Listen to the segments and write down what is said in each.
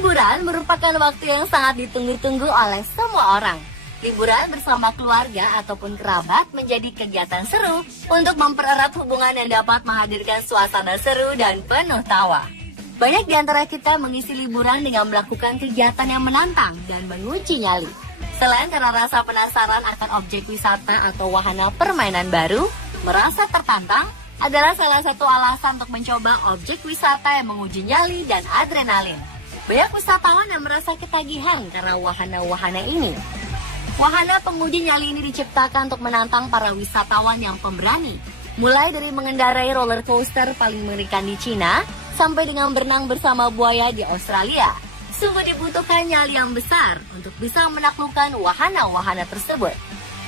Liburan merupakan waktu yang sangat ditunggu-tunggu oleh semua orang. Liburan bersama keluarga ataupun kerabat menjadi kegiatan seru untuk mempererat hubungan yang dapat menghadirkan suasana seru dan penuh tawa. Banyak di antara kita mengisi liburan dengan melakukan kegiatan yang menantang dan menguji nyali. Selain karena rasa penasaran akan objek wisata atau wahana permainan baru, merasa tertantang adalah salah satu alasan untuk mencoba objek wisata yang menguji nyali dan adrenalin. Banyak wisatawan yang merasa ketagihan karena wahana-wahana ini. Wahana penguji nyali ini diciptakan untuk menantang para wisatawan yang pemberani. Mulai dari mengendarai roller coaster paling mengerikan di Cina, sampai dengan berenang bersama buaya di Australia. Sungguh dibutuhkan nyali yang besar untuk bisa menaklukkan wahana-wahana tersebut.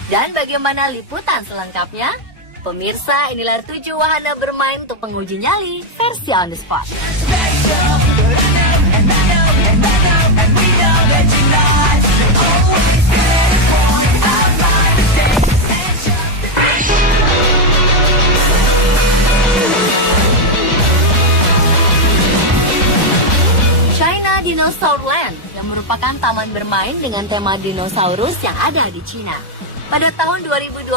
Dan bagaimana liputan selengkapnya? Pemirsa, inilah 7 wahana bermain untuk penguji nyali versi on the spot. China Dinosaurland yang merupakan taman bermain dengan tema dinosaurus yang ada di Cina. Pada tahun 2012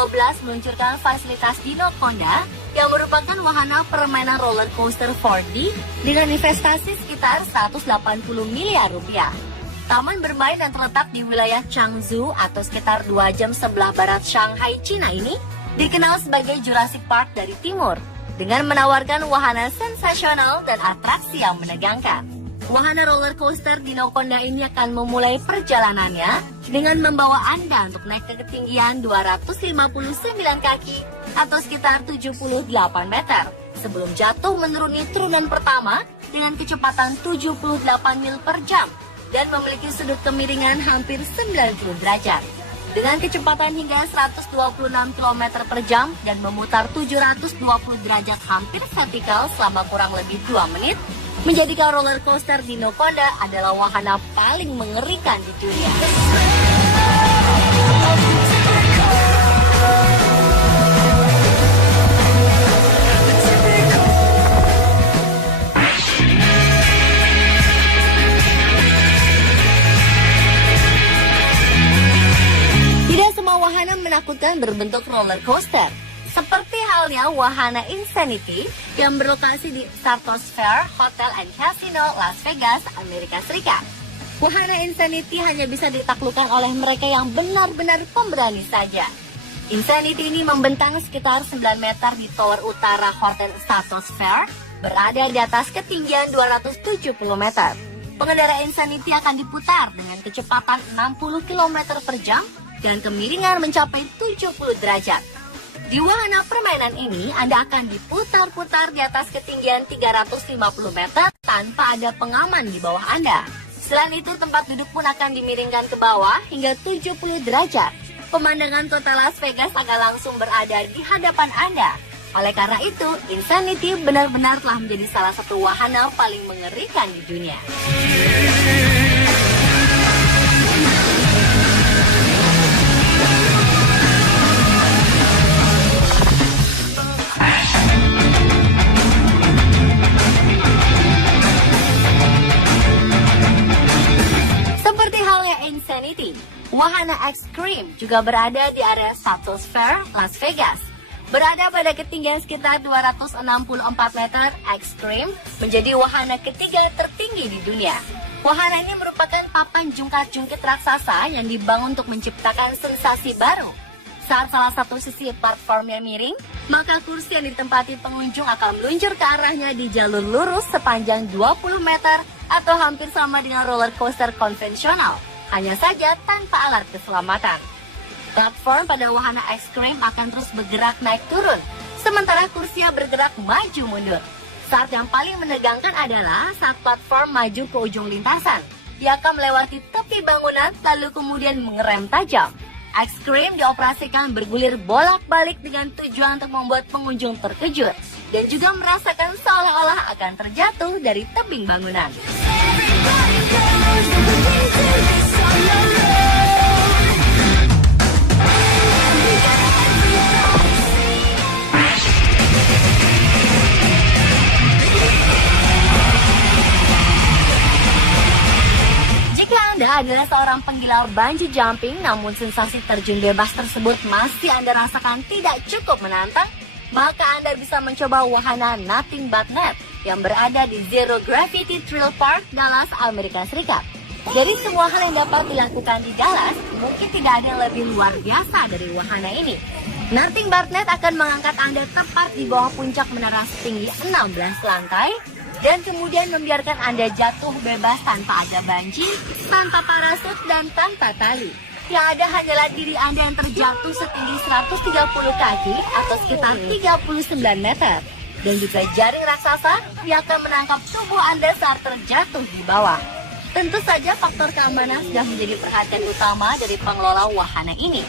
meluncurkan fasilitas Dinoconda yang merupakan wahana permainan roller coaster 4D dengan investasi sekitar 180 miliar rupiah. Taman bermain yang terletak di wilayah Changzhou atau sekitar 2 jam sebelah barat Shanghai, Cina ini dikenal sebagai Jurassic Park dari timur dengan menawarkan wahana sensasional dan atraksi yang menegangkan. Wahana roller coaster Dinoconda ini akan memulai perjalanannya dengan membawa Anda untuk naik ke ketinggian 259 kaki atau sekitar 78 meter sebelum jatuh menuruni turunan pertama dengan kecepatan 78 mil per jam dan memiliki sudut kemiringan hampir 90 derajat. Dengan kecepatan hingga 126 km per jam dan memutar 720 derajat hampir vertikal selama kurang lebih 2 menit, menjadikan roller coaster Dinoconda adalah wahana paling mengerikan di dunia. Tidak semua wahana menakutkan berbentuk roller coaster. Seperti halnya wahana Insanity yang berlokasi di Stratosphere Hotel and Casino, Las Vegas, Amerika Serikat. Wahana Insanity hanya bisa ditaklukkan oleh mereka yang benar-benar pemberani saja. Insanity ini membentang sekitar 9 meter di tower utara Hotel Stratosphere, berada di atas ketinggian 270 meter. Pengendara Insanity akan diputar dengan kecepatan 60 km per jam dan kemiringan mencapai 70 derajat. Di wahana permainan ini, Anda akan diputar-putar di atas ketinggian 350 meter tanpa ada pengaman di bawah Anda. Selain itu, tempat duduk pun akan dimiringkan ke bawah hingga 70 derajat. Pemandangan kota Las Vegas akan langsung berada di hadapan Anda. Oleh karena itu, Insanity benar-benar telah menjadi salah satu wahana paling mengerikan di dunia. Insanity, wahana Extreme juga berada di area Stratosphere, Las Vegas. Berada pada ketinggian sekitar 264 meter, Extreme menjadi wahana ketiga tertinggi di dunia. Wahana ini merupakan papan jungkat-jungkit raksasa yang dibangun untuk menciptakan sensasi baru. Saat salah satu sisi platformnya miring, maka kursi yang ditempati pengunjung akan meluncur ke arahnya di jalur lurus sepanjang 20 meter atau hampir sama dengan roller coaster konvensional. Hanya saja tanpa alat keselamatan. Platform pada wahana Extreme akan terus bergerak naik turun, sementara kursinya bergerak maju mundur. Saat yang paling menegangkan adalah saat platform maju ke ujung lintasan. Dia akan melewati tepi bangunan lalu kemudian mengerem tajam. Extreme dioperasikan bergulir bolak-balik dengan tujuan untuk membuat pengunjung terkejut dan juga merasakan seolah-olah akan terjatuh dari tebing bangunan. Anda adalah seorang penggila bungee jumping, namun sensasi terjun bebas tersebut masih Anda rasakan tidak cukup menantang, maka Anda bisa mencoba wahana Nothing But Net yang berada di Zero Gravity Thrill Park, Dallas, Amerika Serikat. Dari semua hal yang dapat dilakukan di Dallas, mungkin tidak ada yang lebih luar biasa dari wahana ini. Nothing But Net akan mengangkat Anda tepat di bawah puncak menara setinggi 16 lantai, dan kemudian membiarkan Anda jatuh bebas tanpa ada banci, tanpa parasut, dan tanpa tali. Yang ada hanyalah diri Anda yang terjatuh setinggi 130 kaki atau sekitar 39 meter. Dan juga jaring raksasa yang akan menangkap tubuh Anda saat terjatuh di bawah. Tentu saja faktor keamanan sudah menjadi perhatian utama dari pengelola wahana ini.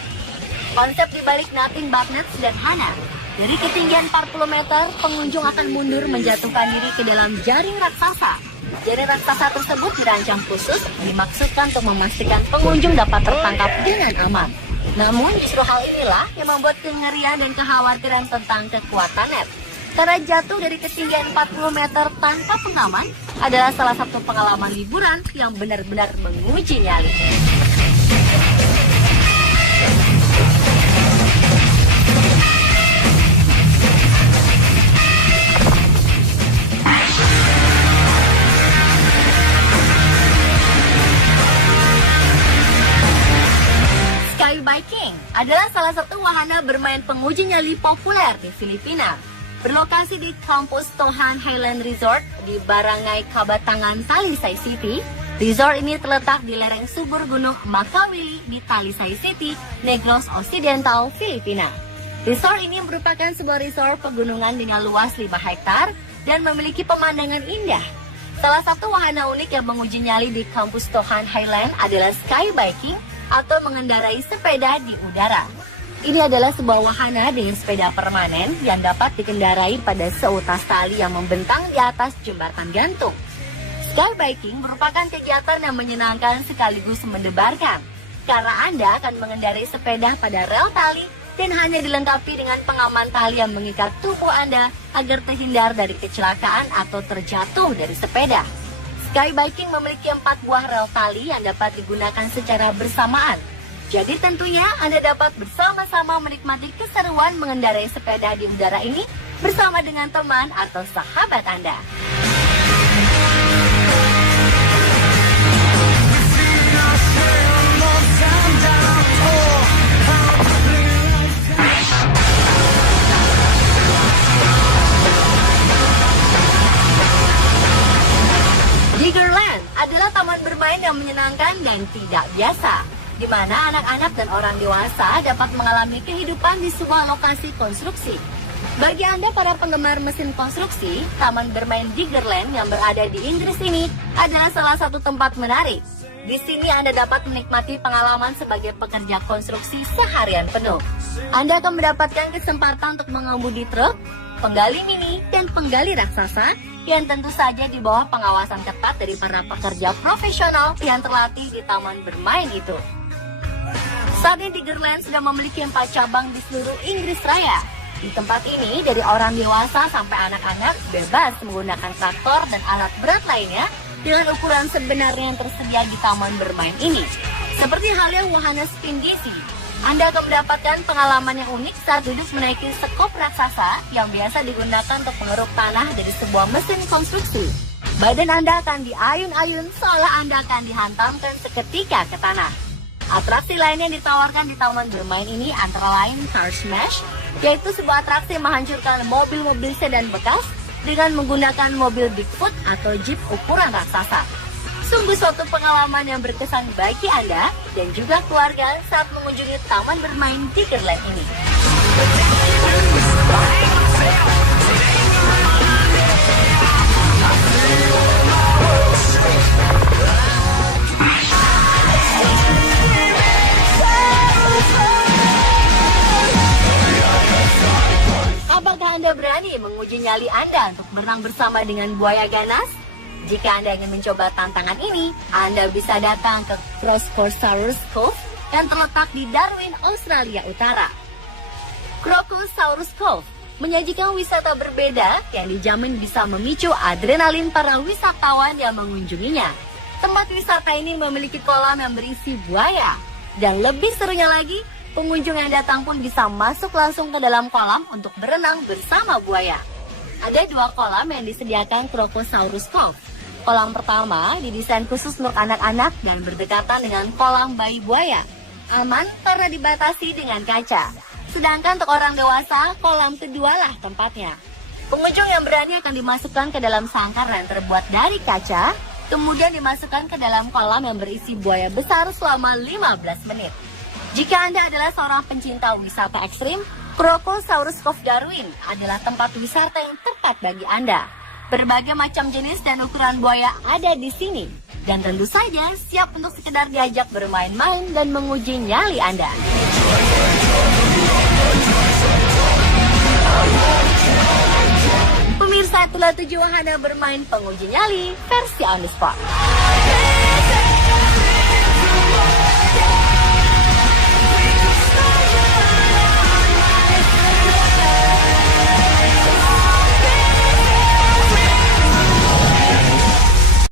Konsep dibalik Nothing But Net sederhana. Dari ketinggian 40 meter, pengunjung akan mundur menjatuhkan diri ke dalam jaring raksasa. Jaring raksasa tersebut dirancang khusus, dimaksudkan untuk memastikan pengunjung dapat tertangkap dengan aman. Namun justru hal inilah yang membuat kengerian dan kekhawatiran tentang kekuatan net. Karena jatuh dari ketinggian 40 meter tanpa pengaman adalah salah satu pengalaman liburan yang benar-benar menguji nyali. Skybiking adalah salah satu wahana bermain penguji nyali populer di Filipina. Berlokasi di kampus Tohan Highland Resort di Barangay Kabatangan, Talisay City, resort ini terletak di lereng subur gunung Makawili di Talisay City, Negros Occidental, Filipina. Resort ini merupakan sebuah resort pegunungan dengan luas 5 hektar dan memiliki pemandangan indah. Salah satu wahana unik yang menguji nyali di kampus Tohan Highland adalah skybiking atau mengendarai sepeda di udara. Ini adalah sebuah wahana dengan sepeda permanen yang dapat dikendarai pada seutas tali yang membentang di atas jembatan gantung. Skybiking merupakan kegiatan yang menyenangkan sekaligus mendebarkan, karena Anda akan mengendarai sepeda pada rel tali dan hanya dilengkapi dengan pengaman tali yang mengikat tubuh Anda agar terhindar dari kecelakaan atau terjatuh dari sepeda. Skybiking memiliki 4 buah rel tali yang dapat digunakan secara bersamaan. Jadi tentunya Anda dapat bersama-sama menikmati keseruan mengendarai sepeda di udara ini bersama dengan teman atau sahabat Anda. Diggerland adalah taman bermain yang menyenangkan dan tidak biasa, di mana anak-anak dan orang dewasa dapat mengalami kehidupan di sebuah lokasi konstruksi. Bagi Anda para penggemar mesin konstruksi, taman bermain Diggerland yang berada di Inggris ini adalah salah satu tempat menarik. Di sini Anda dapat menikmati pengalaman sebagai pekerja konstruksi seharian penuh. Anda akan mendapatkan kesempatan untuk mengemudi truk, penggali mini, dan penggali raksasa yang tentu saja di bawah pengawasan ketat dari para pekerja profesional yang terlatih di taman bermain itu. Saat ini Diggerland sudah memiliki 4 cabang di seluruh Inggris Raya. Di tempat ini, dari orang dewasa sampai anak-anak bebas menggunakan traktor dan alat berat lainnya dengan ukuran sebenarnya yang tersedia di taman bermain ini. Seperti halnya wahana spin DC, Anda akan mendapatkan pengalaman yang unik saat duduk menaiki sekop raksasa yang biasa digunakan untuk mengeruk tanah dari sebuah mesin konstruksi. Badan Anda akan diayun-ayun seolah Anda akan dihantamkan seketika ke tanah. Atraksi lain yang ditawarkan di taman bermain ini antara lain Car Smash, yaitu sebuah atraksi yang menghancurkan mobil-mobil sedan bekas dengan menggunakan mobil Bigfoot atau Jeep ukuran raksasa. Sungguh suatu pengalaman yang berkesan bagi Anda dan juga keluarga saat mengunjungi taman bermain Diggerland ini. Apakah Anda berani menguji nyali Anda untuk berenang bersama dengan buaya ganas? Jika Anda ingin mencoba tantangan ini, Anda bisa datang ke Crocodile Cove yang terletak di Darwin, Australia Utara. Crocodile Cove menyajikan wisata berbeda yang dijamin bisa memicu adrenalin para wisatawan yang mengunjunginya. Tempat wisata ini memiliki kolam yang berisi buaya. Dan lebih serunya lagi, pengunjung yang datang pun bisa masuk langsung ke dalam kolam untuk berenang bersama buaya. Ada 2 kolam yang disediakan Crocosaurus Cove. Kolam pertama didesain khusus untuk anak-anak dan berdekatan dengan kolam bayi buaya. Aman karena dibatasi dengan kaca. Sedangkan untuk orang dewasa, kolam kedua lah tempatnya. Pengunjung yang berani akan dimasukkan ke dalam sangkar yang terbuat dari kaca, kemudian dimasukkan ke dalam kolam yang berisi buaya besar selama 15 menit. Jika Anda adalah seorang pencinta wisata ekstrim, Crocosaurus Cove Darwin adalah tempat wisata yang tepat bagi Anda. Berbagai macam jenis dan ukuran buaya ada di sini. Dan tentu saja siap untuk sekedar diajak bermain-main dan menguji nyali Anda. Pemirsa, itulah 7 wahana bermain penguji nyali versi on the spot.